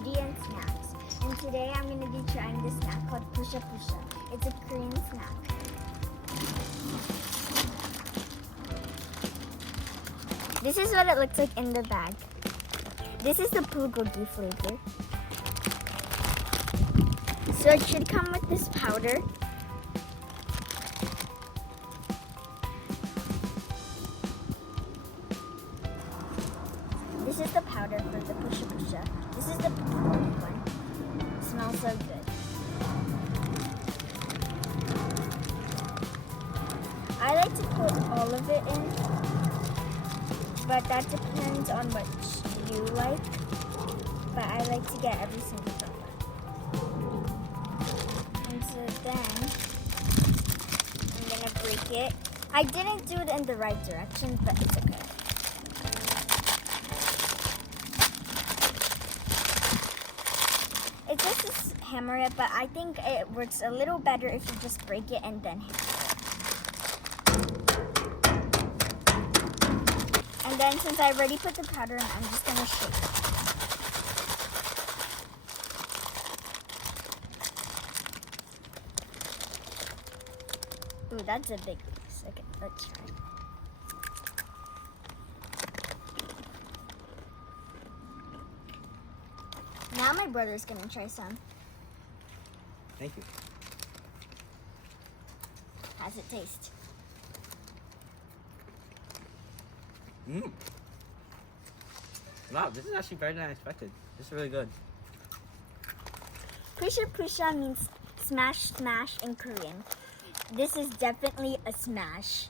beauty and snacks. And today I'm going to be trying this snack called Ppusha Ppusha. It's a Korean snack. This is what it looks like in the bag. This is the Bulgogi flavor. So it should come with this powder. This is the powder for the Ppusha Ppusha. This is the Bulgogi one. It smells so good. I like to put all of it in, but that depends on what you like. But I like to get every single drop. And so then I'm gonna break it. I didn't do it in the right direction, but it's okay. It's just to hammer it, but I think it works a little better if you just break it and then hammer it. And then since I already put the powder in, I'm just gonna shake it. Ooh, that's a big piece. Okay, let's try. Now my brother's gonna try some. Thank you. How's it taste? Wow, this is actually better than I expected. This is really good. Ppusha Ppusha means smash smash in Korean. This is definitely a smash.